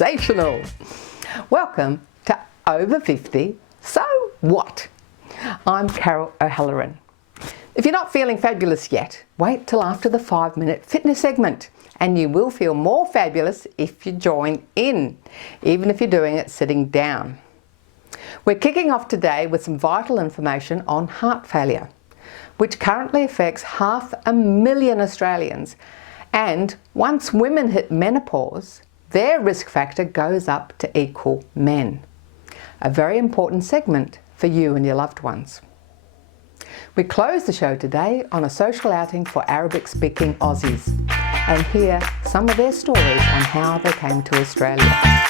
sensational. Welcome to Over 50, So What? I'm Carol O'Halloran. If you're not feeling fabulous yet, wait till after the 5-minute fitness segment and you will feel more fabulous if you join in, even if you're doing it sitting down. We're kicking off today with some vital information on heart failure, which currently affects 500,000 Australians. And once women hit menopause, their risk factor goes up to equal men. A very important segment for you and your loved ones. We close the show today on a social outing for Arabic-speaking Aussies and hear some of their stories on how they came to Australia.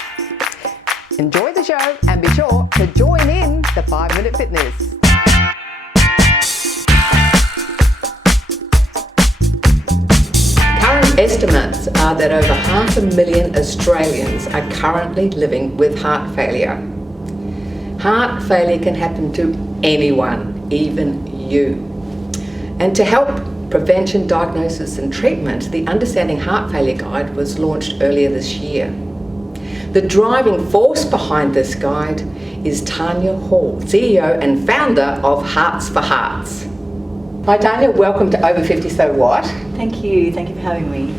Enjoy the show and be sure to join in the 5-minute fitness. Current estimates are that over 500,000 Australians are currently living with heart failure. Heart failure can happen to anyone, even you. And to help prevention, diagnosis and treatment, the Understanding Heart Failure Guide was launched earlier this year. The driving force behind this guide is Tanya Hall, CEO and founder of Hearts4heart. Hi Tanya, welcome to Over 50 So What? Thank you for having me.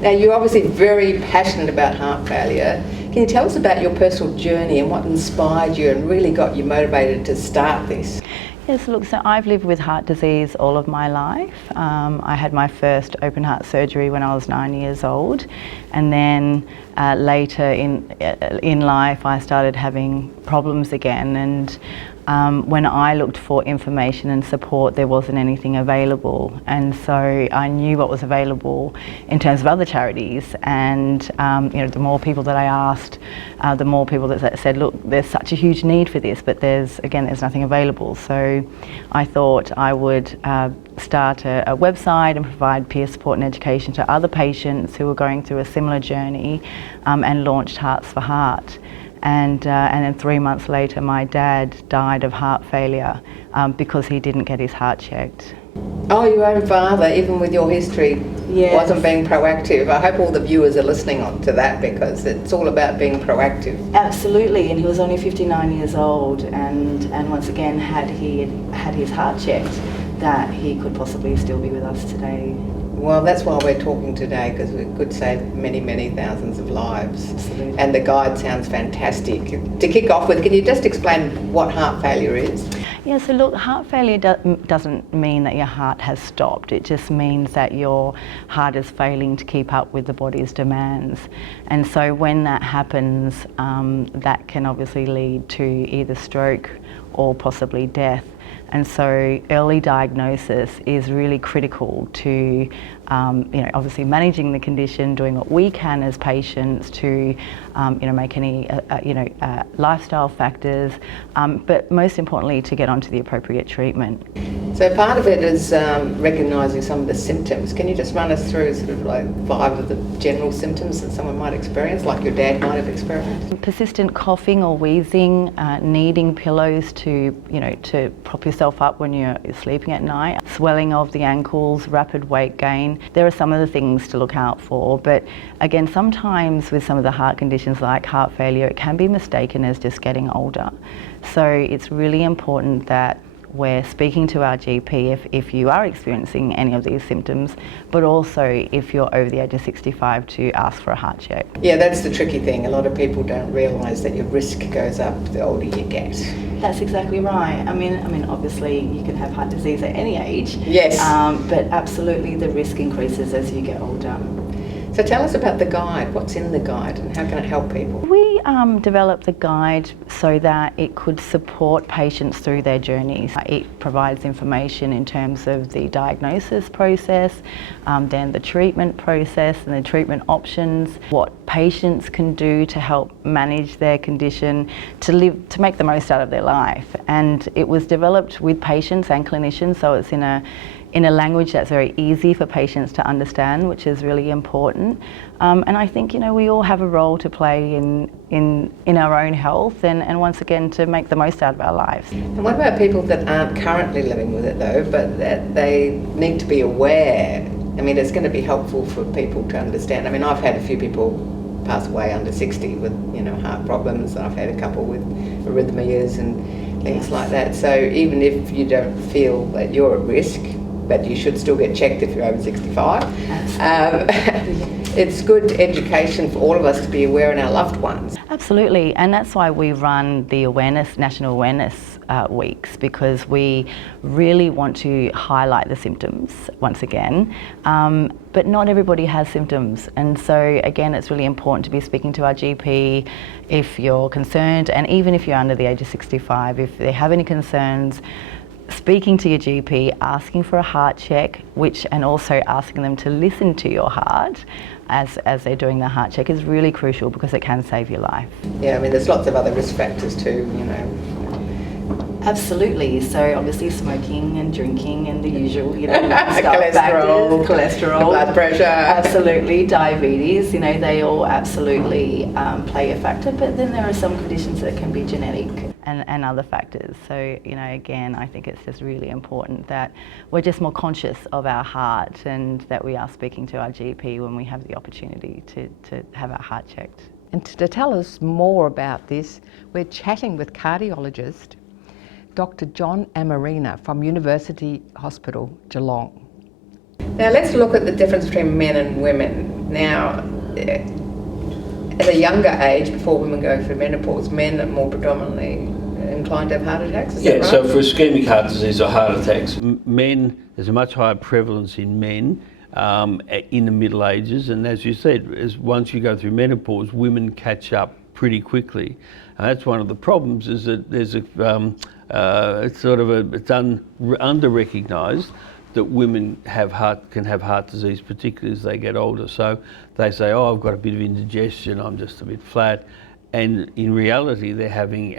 Now you're obviously very passionate about heart failure. Can you tell us about your personal journey and what inspired you and really got you motivated to start this? Yes, look, so I've lived with heart disease all of my life. I had my first open heart surgery when I was 9 years old, and then later in life I started having problems again, and when I looked for information and support, there wasn't anything available, and so I knew what was available in terms of other charities. And the more people that I asked, the more people that said, look, there's such a huge need for this, but there's nothing available. So I thought I would start a website and provide peer support and education to other patients who were going through a similar journey, and launched Hearts4heart. And then 3 months later, my dad died of heart failure because he didn't get his heart checked. Oh, your own father, even with your history, Yes. wasn't being proactive. I hope all the viewers are listening on to that, because it's all about being proactive. Absolutely, and he was only 59 years old, and once again, had he had his heart checked, that he could possibly still be with us today. Well, that's why we're talking today, because we could save many, many thousands of lives. Absolutely. And the guide sounds fantastic. To kick off with, can you just explain what heart failure is? Yeah, so look, heart failure doesn't mean that your heart has stopped. It just means that your heart is failing to keep up with the body's demands. And so when that happens, that can obviously lead to either stroke or possibly death. And so early diagnosis is really critical to obviously managing the condition, doing what we can as patients to make any lifestyle factors, but most importantly to get onto the appropriate treatment. So part of it is recognising some of the symptoms. Can you just run us through sort of like 5 of the general symptoms that someone might experience, like your dad might have experienced? Persistent coughing or wheezing, needing pillows to prop yourself up when you're sleeping at night, swelling of the ankles, rapid weight gain. There are some of the things to look out for, but again, sometimes with some of the heart conditions like heart failure, it can be mistaken as just getting older. So it's really important that we're speaking to our GP if you are experiencing any of these symptoms, but also if you're over the age of 65 to ask for a heart check. Yeah, that's the tricky thing. A lot of people don't realise that your risk goes up the older you get. That's exactly right. I mean, obviously you can have heart disease at any age. Yes. But absolutely the risk increases as you get older. So tell us about the guide. What's in the guide and how can it help people? We developed the guide so that it could support patients through their journeys. It provides information in terms of the diagnosis process, then the treatment process and the treatment options, what patients can do to help manage their condition, to make the most out of their life. And it was developed with patients and clinicians, so it's in a language that's very easy for patients to understand, which is really important. And I think we all have a role to play in our own health, and once again to make the most out of our lives. And what about people that aren't currently living with it though, but that they need to be aware? I mean, it's going to be helpful for people to understand. I mean, I've had a few people pass away under 60 with, you know, heart problems. I've had a couple with arrhythmias and things like that. So even if you don't feel that you're at risk, but you should still get checked if you're over 65. It's good education for all of us to be aware in our loved ones. Absolutely, and that's why we run the National Awareness Weeks, because we really want to highlight the symptoms once again, but not everybody has symptoms, and so again it's really important to be speaking to our GP if you're concerned, and even if you're under the age of 65, if they have any concerns, speaking to your GP, asking for a heart check, and also asking them to listen to your heart as they're doing the heart check is really crucial, because it can save your life. Yeah, I mean there's lots of other risk factors too, you know. Absolutely. So obviously smoking and drinking and the usual, you know, cholesterol, cholesterol, blood pressure. Absolutely, diabetes. You know, they all absolutely play a factor. But then there are some conditions that can be genetic and other factors. So, you know, again, I think it's just really important that we're just more conscious of our heart, and that we are speaking to our GP when we have the opportunity to have our heart checked. And to tell us more about this, we're chatting with cardiologist Dr John Amarena from University Hospital, Geelong. Now let's look at the difference between men and women. Now, at a younger age, before women go through menopause, men are more predominantly inclined to have heart attacks, is that right? So for ischemic heart disease or heart attacks, there's a much higher prevalence in men in the middle ages, and as you said, once you go through menopause, women catch up pretty quickly. And that's one of the problems, is that there's it's under-recognised that women can have heart disease, particularly as they get older. So they say, oh, I've got a bit of indigestion, I'm just a bit flat. And in reality, they're having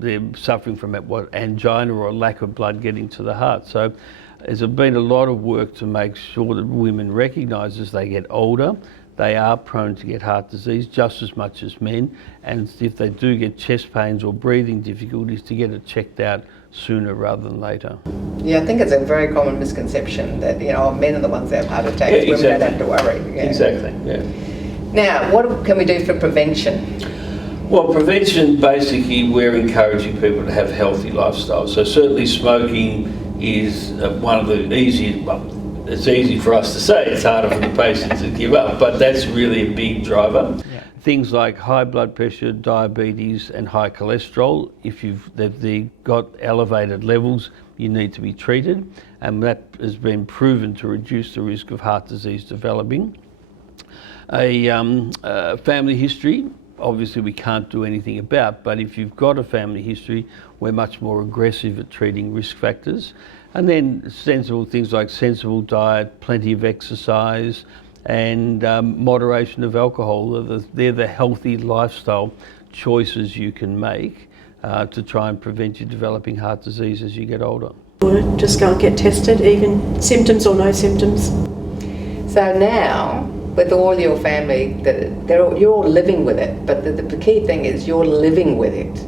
they're suffering from angina or a lack of blood getting to the heart. So there's been a lot of work to make sure that women recognise as they get older, they are prone to get heart disease just as much as men, and if they do get chest pains or breathing difficulties, to get it checked out sooner rather than later. Yeah, I think it's a very common misconception that, you know, men are the ones that have heart attacks, women don't have to worry. Yeah. Exactly, yeah. Now, what can we do for prevention? Well, prevention, basically, we're encouraging people to have healthy lifestyles. So certainly smoking is one of the it's easy for us to say, it's harder for the patient to give up, but that's really a big driver. Yeah. Things like high blood pressure, diabetes and high cholesterol, if they've got elevated levels, you need to be treated, and that has been proven to reduce the risk of heart disease developing. A family history, obviously we can't do anything about, but if you've got a family history, we're much more aggressive at treating risk factors. And then sensible things like sensible diet, plenty of exercise, and moderation of alcohol. They're the healthy lifestyle choices you can make to try and prevent you developing heart disease as you get older. Just go and get tested, even symptoms or no symptoms. So now, with all your family, you're all living with it, but the key thing is you're living with it.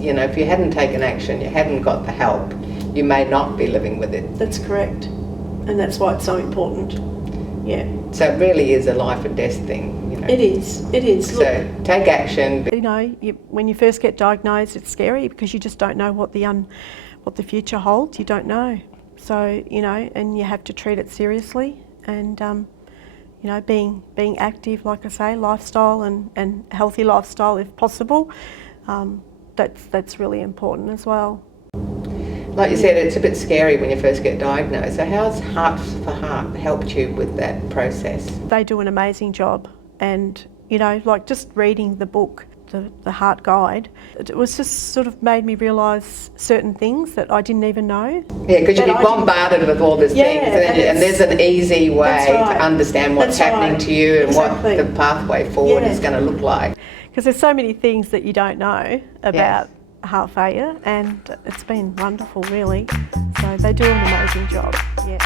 You know, if you hadn't taken action, you hadn't got the help, you may not be living with it. That's correct, and that's why it's so important. Yeah. So it really is a life and death thing, you know. It is. So look, take action. You know, when you first get diagnosed, it's scary because you just don't know what the future holds. You don't know. So, you know, and you have to treat it seriously, and you know, being active, like I say, lifestyle and healthy lifestyle if possible. That's really important as well. Like you said, it's a bit scary when you first get diagnosed. So how's Hearts4heart helped you with that process? They do an amazing job, and you know, like just reading the book, the Heart Guide, it was just sort of made me realise certain things that I didn't even know. Yeah, because you get bombarded with all these things, and there's an easy way to understand what's happening to you and what the pathway forward is going to look like. Because there's so many things that you don't know about heart failure, and it's been wonderful, really. So they do an amazing job. Yeah.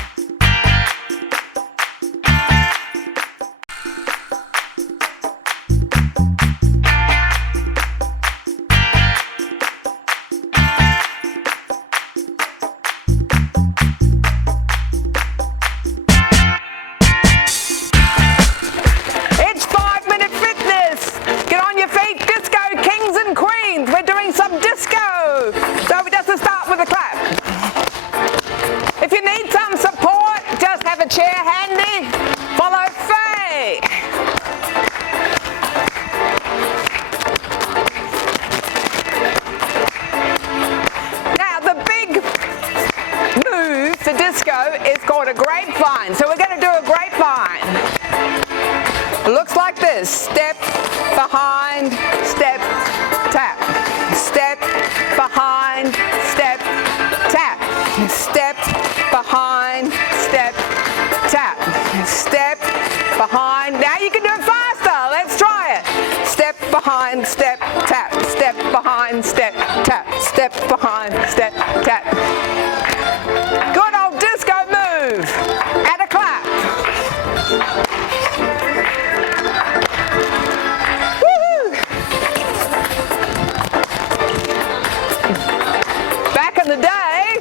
It's disco is called a grapevine. So we're going to do a grapevine. It looks like this. Step, behind, step, tap. Step, behind, step, tap. Step, behind, step, tap. Step, behind. Now you can do it faster. Let's try it. Step, behind, step, tap. Step, behind, step, tap. Step, behind, step, tap. Good old disco move. And a clap. Woo-hoo. Back in the day,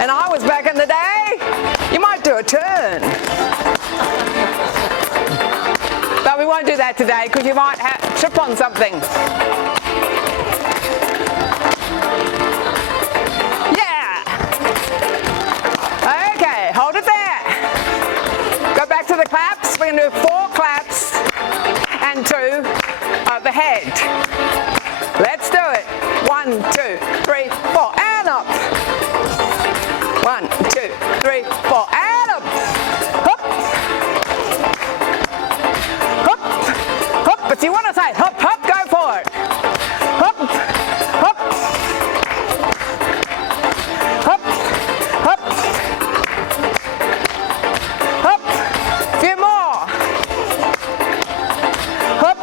and I was back in the day, you might do a turn. But we won't do that today because you might trip on something. Yeah. Okay, hold it there. Go back to the claps. We're going to do 4 claps and 2 overhead. Let's do it. 1, 2, 3, 4, and up. 1, 2, 3, 4, and up. Hop. Hop. Hop. If you want to say hop, hop, go for it. Hop. Hop. Hop. Hop. Hop. A few more. Hop.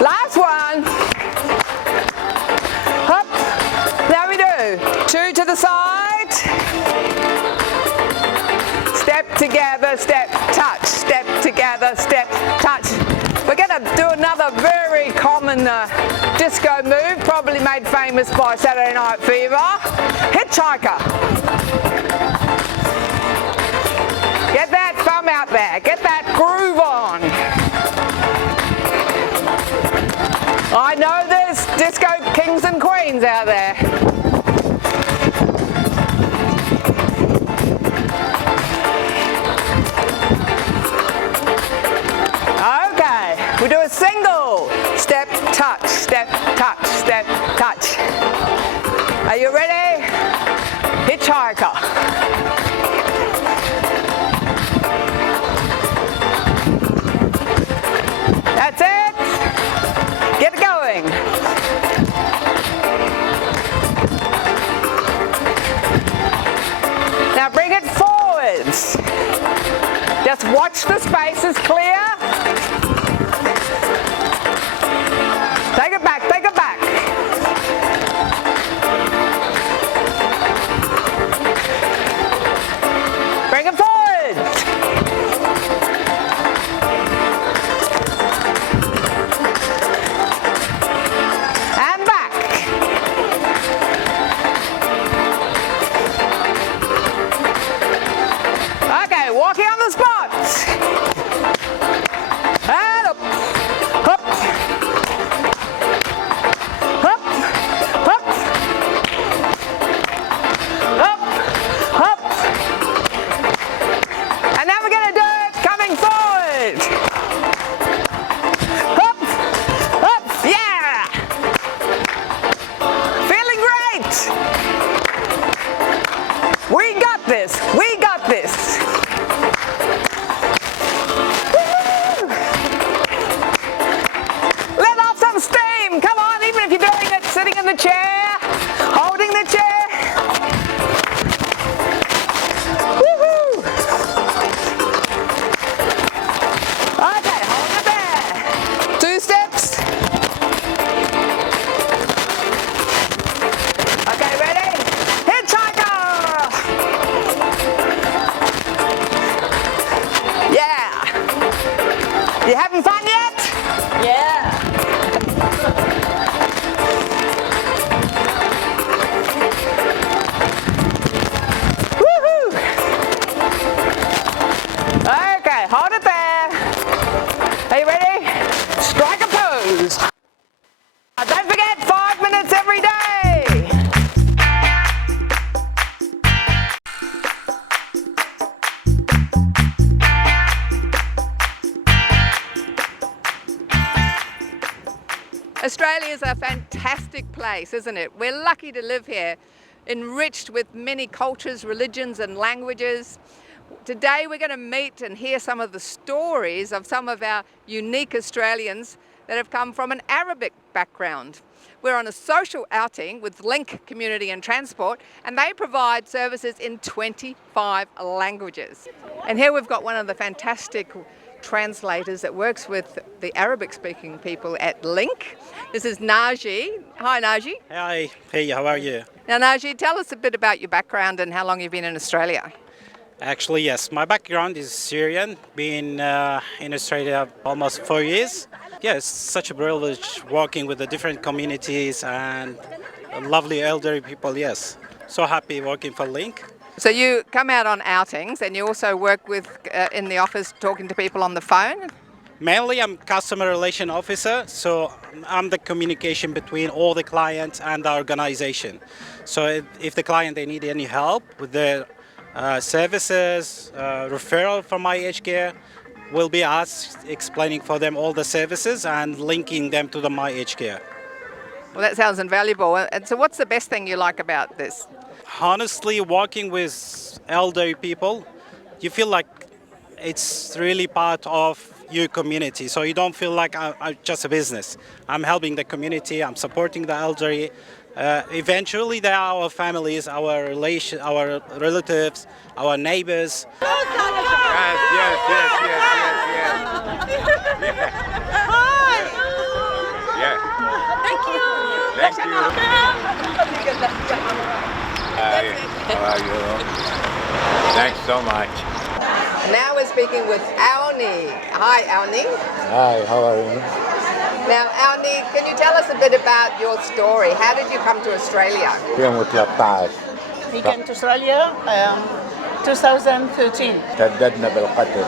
Last one. Hop. Now we do 2 to the side. Step together, step, touch. Step together, step, touch. We're going to do another very common disco move, probably made famous by Saturday Night Fever. Hitch Hiker. Get that thumb out there. Get that groove on. I know there's disco kings and queens out there. Okay, we do a single. Step, touch, step, touch, step, touch. Are you ready? Hitch Hiker. That's it. Get it going. Now bring it forwards. Just watch the spaces clear. Take it back, take it back. Bring it forward. And back. Okay, walking on the spot. And up. Hop. Hop. Hop. Hop. Hop. And now we're going to do it coming forward. Hop. Hop. Yeah. Feeling great. We got this. We got this. Woo-hoo. Let off some steam. Come on, even if you're doing it sitting in the chair, holding the chair. Woohoo! Okay, hold it there. 2 steps. Okay, ready? Hitch Hiker! Yeah. You having fun yet? Yeah. Woohoo! Okay, hold it there. Are you ready? Strike a pose. Don't forget, 5 minutes every day. Australia is a fantastic place, isn't it? We're lucky to live here. enriched with many cultures, religions and languages. Today we're going to meet and hear some of the stories of some of our unique Australians that have come from an Arabic background. We're on a social outing with Link Community and Transport, and they provide services in 25 languages. And here we've got one of the fantastic translators that works with the Arabic-speaking people at Link. This is Naji. Hi, Naji. Hi. Hey, how are you? Now, Naji, tell us a bit about your background and how long you've been in Australia. Actually, yes. My background is Syrian. Been in Australia almost 4 years. Yeah, it's such a privilege working with the different communities and lovely elderly people, yes. So happy working for Link. So you come out on outings and you also work with in the office talking to people on the phone? Mainly I'm customer relation officer, so I'm the communication between all the clients and the organization. So if the client, they need any help with their services, referral from my Hitch Care, will be us explaining for them all the services and linking them to the My Hitch Care. Well, that sounds invaluable. And so what's the best thing you like about this? Honestly, working with elderly people, you feel like it's really part of your community. So you don't feel like I'm just a business. I'm helping the community, I'm supporting the elderly. Eventually, they are our families, our relatives, our neighbors. Yes. Hi. Yes. Thank you. Thank you. Hi. How are you? Thanks so much. Now we're speaking with Auni. Hi, Auni. Hi, how are you? Now, Auni, can you tell us a bit about your story? How did you come to Australia? يوم 13 We came to Australia 2013. تهددنا بالقتل.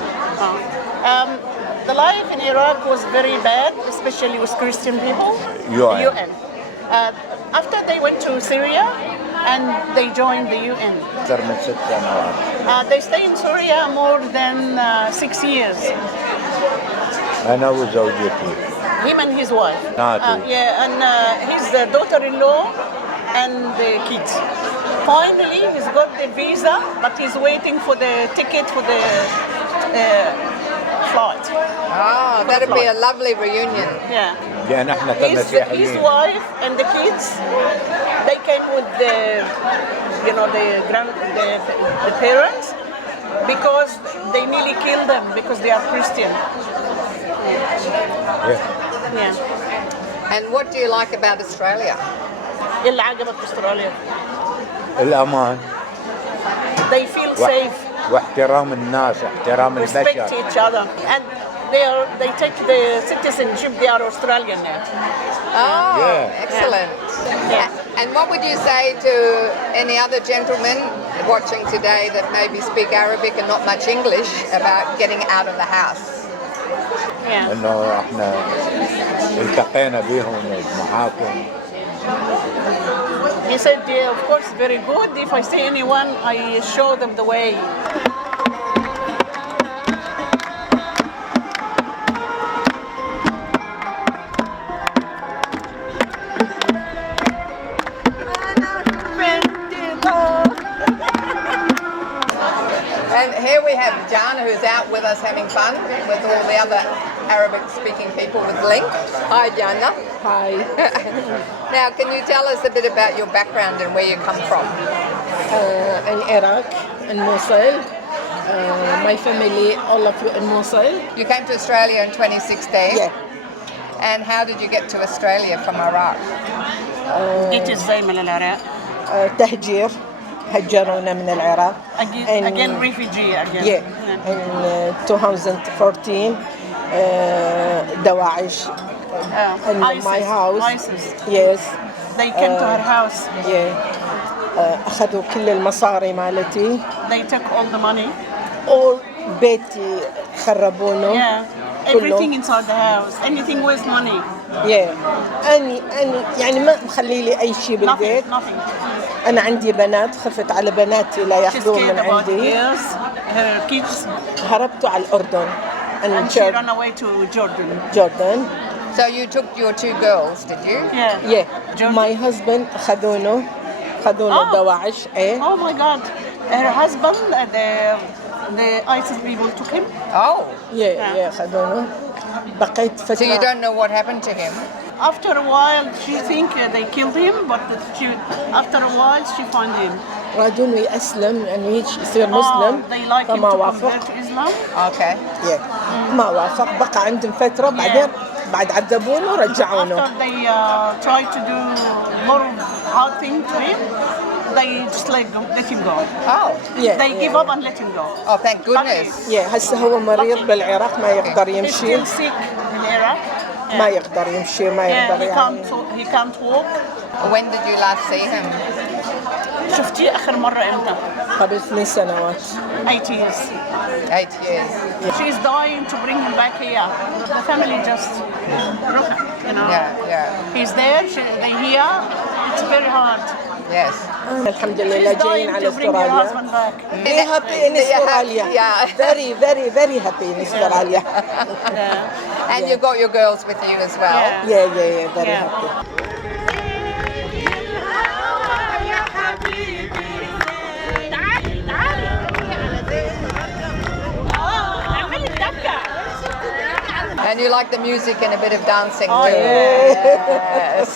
The life in Iraq was very bad, especially with Christian people. UN. UN. After they went to Syria and they joined the UN. أكثر من 6 سنوات. They stay in Syria more than 6 years. أنا وزوجتي. Him and his wife. Natu. Yeah, and his daughter-in-law and the kids. Finally, he's got the visa, but he's waiting for the ticket for the flight. Oh, that'd be a lovely reunion. Yeah. لأن احنا كنا His سياحيين. wife and the kids, they came with the, the parents, because they nearly killed them because they are Christian. Yeah. Yeah. And what do you like about Australia? إيه اللي عجبك في أستراليا? الأمان They feel safe. واحترام الناس، احترام Respect البشر. each other, and they take the citizenship. They are Australian now. Oh, Yeah. excellent. Yeah. And what would you say to any other gentlemen watching today that maybe speak Arabic and not much English about getting out of the house? Yeah. إنه احنا التقينا بهم معاكم. He said, yeah, of course, very good. If I see anyone, I show them the way. And here we have Jana, who's out with us having fun with all the other Arabic-speaking people with Link. Hi, Jana. Hi, Now, can you tell us a bit about your background and where you come from? in Iraq, in Mosul. My family, all of you in Mosul. You came to Australia in 2016. Yeah. And how did you get to Australia from Iraq? It is زي من العراق. تهجير هجرونا من العراق. Again, refugee again. Yeah. In 2014, دواعش in ISIS, my house. ISIS. Yes. They came to her house. Yeah. أخذوا كل المصاري مالتي. They took all the money. all بيتي خربونه. Yeah. Everything inside the house. Anything with money. Yeah. أني يعني ما مخلي لي أي شيء بالبيت. Nothing. أنا عندي بنات، خفت على بناتي لا She's ياخذون scared من about عندي. girls, her kids, هربت على الأردن. and she ran away to Jordan. Jordan. So you took your two girls, did you? Yeah. Yeah. My husband أخذونه خذوا له دواء عش ايه. Oh my God. Her husband, the ISIS people took him. Oh, yeah خذوا له. بقيت فترة. so you don't know what happened to him? After a while, she think they killed him, but after a while, she found him. رادوا انه يسلم لانه يصير مسلم. They like him فما to وافق. convert to Islam. Okay. ما وافق بقى عندهم فترة بعدين بعد عذبونه ورجعونه. After they try to do more hard thing to him, they just let him go. Oh. They give up and let him go. Oh, thank goodness. هسه هو مريض بالعراق ما يقدر He's يمشي. still sick in Iraq. ما يقدر يمشي ما يقدر يعني. He can't walk. When did you last see him? شفتيه آخر مرة إمتى؟ قبل 8 سنوات. 8 years. 8 years. She's dying to bring him back here. The family just, you know. Yeah. He's there, they here. It's very hard. Yes. الحمد لله She's جايين dying على to bring her استراليا. husband back. Very happy in Australia. Very, very, very happy in Australia. And you've got your girls with you as well. Yeah, very happy. And you like the music and a bit of dancing too. Yes.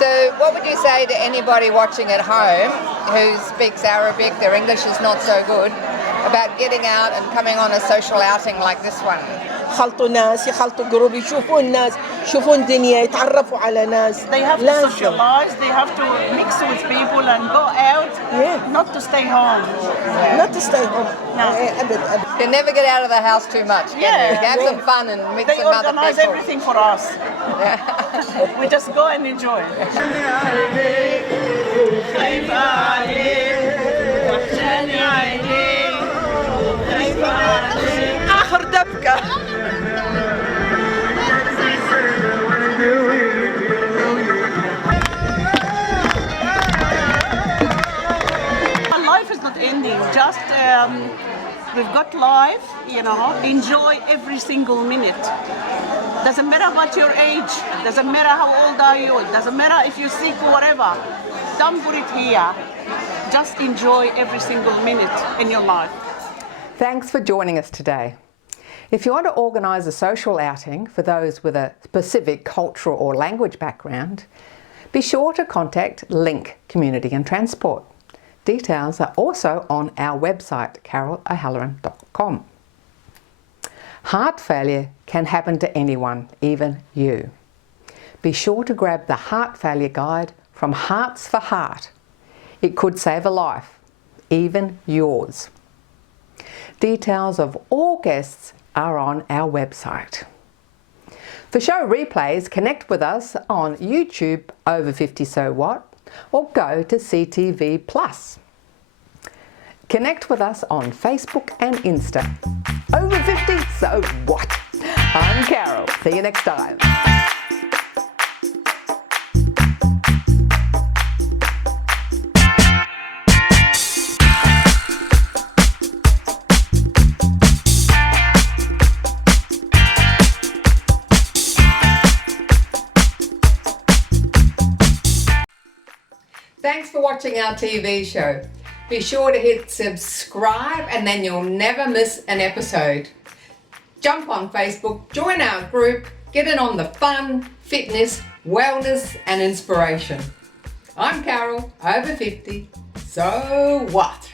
So what would you say to anybody watching at home who speaks Arabic, their English is not so good, about getting out and coming on a social outing like this one? خلطوا ناس يخلطوا جروب يشوفوا الناس يشوفون دنيا يتعرفوا على ناس. They have to socialize, they have to mix with people and go out, not to stay home. Not to stay home. No. أبد. You never get out of the house too much, can you? Have some fun and meet They some other organize people. everything for us. We just go and enjoy. آخر دبكة. Life is not ending, just we've got life, you know, enjoy every single minute. Doesn't matter what your age, doesn't matter how old are you, it doesn't matter if you're sick or whatever. Don't put it here. Just enjoy every single minute in your life. Thanks for joining us today. If you want to organise a social outing for those with a specific cultural or language background, be sure to contact Link Community and Transport. Details are also on our website, carolohalloran.com. Heart failure can happen to anyone, even you. Be sure to grab the Heart Failure Guide from Hearts4heart. It could save a life, even yours. Details of all guests are on our website. For show replays, connect with us on YouTube Over 50 So What or go to CTV Plus. Connect with us on Facebook and Insta. Over 50 So What? I'm Carol. See you next time. Thanks for watching our TV show. Be sure to hit subscribe and then you'll never miss an episode. Jump on Facebook, join our group, get in on the fun, fitness, wellness and inspiration. I'm Carol, over 50, so what?